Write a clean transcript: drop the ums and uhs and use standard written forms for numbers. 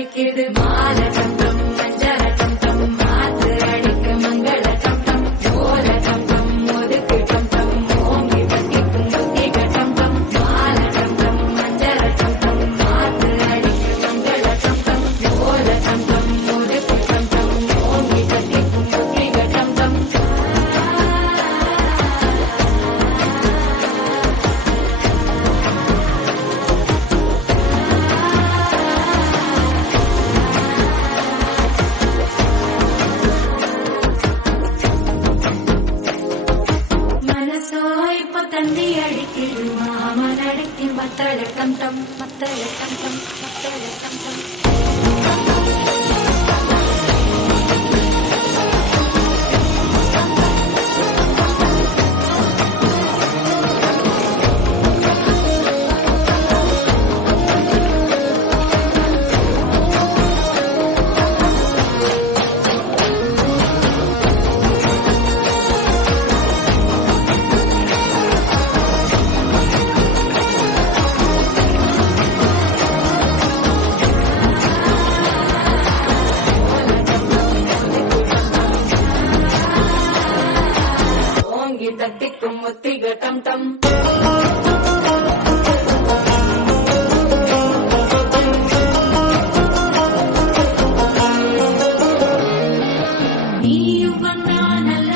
தவிக்குது மால டம் டம் மஞ்சள டம் டம் மாத்து அடிக்க மங்கள டம் டம் ஓல டம் டம் ஒதுக்கு டம் டம் ஓங்கி தட்டிக்கும் முத்திக டம் டம் மால டம் டம் மஞ்சள டம் டம் மாத்து அடிக்க மங்கள டம் டம் ஓல டம் டம் ஒதுக்கு டம் டம் ஓங்கி தட்டிக்கும் முத்திக டம் டம் இப்ப தந்தி அடிக்குது மாமன் அடிக்கி மத்தள டம் டம் மத்தள டம் டம் மத்தள டம் டம் தட்டிக்கும் முத்திக டம் டம் நீயும் வந்தானல்ல